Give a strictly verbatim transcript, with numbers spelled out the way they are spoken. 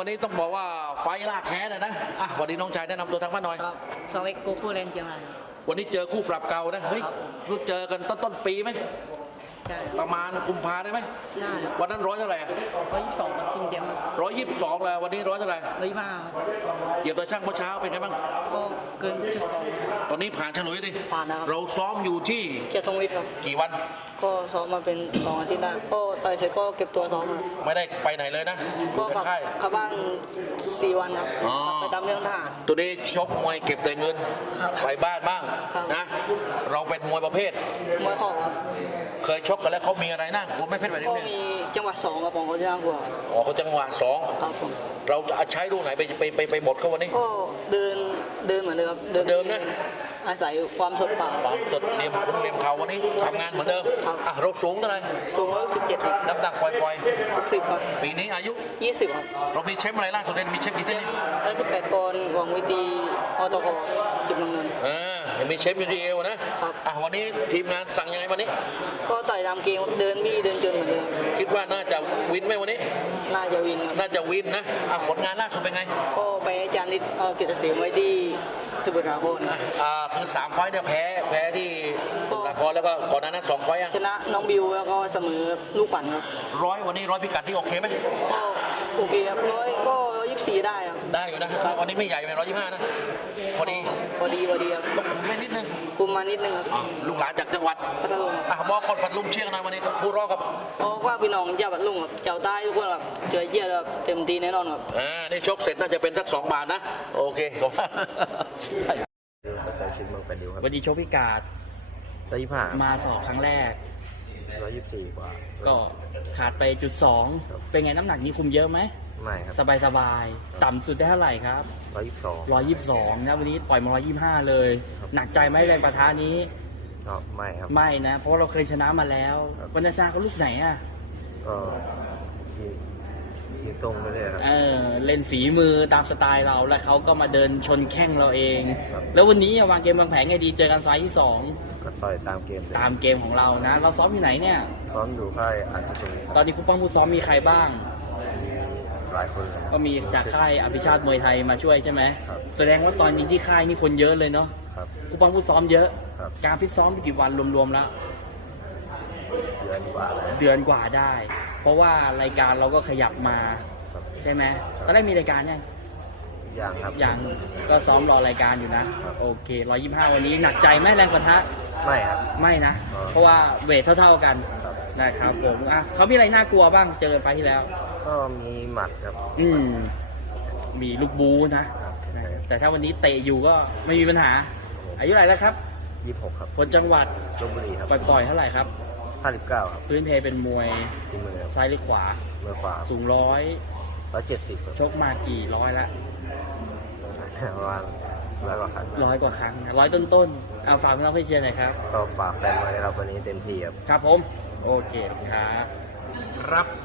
วันนี้ต้องบอกว่าไฟล่าแค้นเลยนะอ่ะวันนี้น้องชายแนะนำตัวทางบ้านหน่อยครับสเล็กโกคูแลนเจียงรายวันนี้เจอคู่ปรับเก่านะเฮ้ยรู้เจอกันต้นต้นปีไหมใช่ประมาณกุมภาได้ไหมได้วันนั้นร้อยเท่าไหร่ร้อยยี่สิบสองจริงเจียงร้อยยี่สิบสองเลยวันนี้ร้อยเท่าไหร่ร้อยยี่สิบห้าเหยียบตัวช่างเมื่อเช้าเป็นไงบ้างก็เกินจุดสองตอนนี้ผ่านฉลุยดิผ่านนะครับเราซ้อมอยู่ที่เกียรติทรงฤทธิ์ครับกี่วันก็ซ้อมมาเป็นสองอาทิตย์แล้วก็ต่อยเสร็จก็เก็บตัวซ้อมไม่ได้ไปไหนเลยนะก็กลับเข้าบ้านสี่วันครับไปตามเรื่องทหารตัวนี้ชกมวยเก็บแต่เงินไปบ้านบ้างนะเราเป็นมวยประเภทมวยเข่าครับเคยชกกันแล้วเขามีอะไรนะผมไม่เพชรแบบนี้ก็มีจังหวะสองกับผมเขาจะน่ากลัวอ๋อเขาจังหวะสองครับผมเราจะใช้ลูกไหนไปไปไปไปหมดเขาวันนี้ก็เดินเดินเหมือนเดิมเดิมนะอาศัยความสดปากความสดเรียมคุ้มเรียมเขาวันนี้ทำงานเหมือนเดิมอ่ะเราสูงเท่าไหร่สูงร้อยสิบเจ็ดครับน้ำหนักปล่อยๆหกสิบครับปีนี้อายุยี่สิบครับเรามีเชฟอะไรล่าสุดเนี่ยมีเชฟกี่เส้นนี่ร้อยสิบแปดปอนด์หวังวิตีออโตโกจิบน้ำเงินเออยังมีเชฟอยู่ที่เอวนะครับอ่ะวันนี้ทีมงานสั่งยังไงวันนี้ก็ต่อยตามเกมเดินบี้เดินจนเหมือนเดิมคิดว่าน่าจะวินไหมวันนี้น่าจะวินน่าจะวินนะอ่ะผลงานล่าสุดเป็นไงก็ไปอาจารย์ฤทธิ์กิตติเสมไว้ที่สุบุตราโคนอ่าคือสามไฟเนี่ยแพ้แพ้ที่สุบุตราโคนแล้วก็ก่อนหน้านั้นสองไฟอ่ะชนะน้องบิวแล้วก็เสมอลูกปั่นครับร้อยวันนี้ร้อยพิกัดที่โอเคไหมก็โอเคครับร้อยก็ร้อยยี่สิบสี่ได้ครับได้อยู่นะวันนี้ไม่ใหญ่เป็นร้อยยี่สิบห้านะพอดีพอดีพอดีครับต้องคุมแม่นิดนึงคุมมานิดนึงครับลูกหลานจากจังหวัดพัทลุงอ่ะบอกคนพัทลุงเชียงนะวันนี้ผู้รอกับบอกว่าพี่น้องเจ้าพัทลุงครับเจ้าใต้ทุกคนครับเจอเยี่ยแบบเต็มตีแน่นอนครับอ่านี่ชกเสร็จน่าจะเป็นสักสองบาทนะโอเคผมวันนี้โชคพิกาดร้อยยี่สิบห้ามาสอบครั้งแรกร้อยยี่สิบสี่กว่าก็ขาดไปจุดสองเป็นไงน้ำหนักนี้คุมเยอะไหมไม่ครับสบายสบายต่ำสุดได้เท่าไหร่ครับร้อยยี่สิบสองร้อยยี่สิบสองนะวันนี้ปล่อยมาร้อยยี่สิบห้าเลยหนักใจไหมแรงปะทะนี้ไม่ครับไม่นะเพราะเราเคยชนะมาแล้ววันนั้นซาเขาลูกไหนอ่ะก็ทีตรงไปเลยครับเออเล่นฝีมือตามสไตล์เราแล้วเขาก็มาเดินชนแข้งเราเองแล้ววันนี้วางเกมวางแผนไงดีเจอกันไฟที่สองก็ต่อยตามเกมตามเกมของเรานะเราซ้อมอยู่ไหนเนี่ยซ้อมอยู่ค่ายอาร์ตตตอนนี้คุณป้องผู้ซ้อมมีใครบ้างหลายคนก็มีจากค่ายอภิชาติมวยไทยมาช่วยใช่ไหมแสดงว่าตอนนี้ที่ค่ายนี่คนเยอะเลยเนาะคุณป้องผู้ซ้อมเยอะการฟิตซ้อมกี่วันรวมๆแล้วเดือนกว่าเดือนกว่าได้เพราะว่ารายการเราก็ขยับมาใช่ไหมตอนแรกมีรายการยังยังครับยังก็ซ้อมรอรายการอยู่นะโอเคร้อยยี่สิบห้าวันนี้หนักใจไหมแรงปะทะไม่ครับไม่นะเพราะว่าเวทเท่าๆกันนะครับผมอ่ะเขามีอะไรน่ากลัวบ้างเจอไฟที่แล้วก็มีหมัดครับอืมมีลูกบูนะแต่ถ้าวันนี้เตะอยู่ก็ไม่มีปัญหาอายุเท่าไหร่แล้วครับยี่สิบหกครับคนจังหวัดลพบุรีครับปล่อยๆเท่าไหร่ครับห้าสิบเก้าครับพื้นเพเป็นมวยซ้ายหรือขวามือขวาสูงร้อยร้อยเจ็ดสิบชกมากี่ร้อยละประมาณร้อยกว่าครั้งร้อยกว่าครั้งร้อยต้นๆเอาฝากน้องเพื่อนเชียร์หน่อยครับก็ฝากแฟนไว้ครับวันนี้เต็มที่ครับครับผมโอเคครับครับ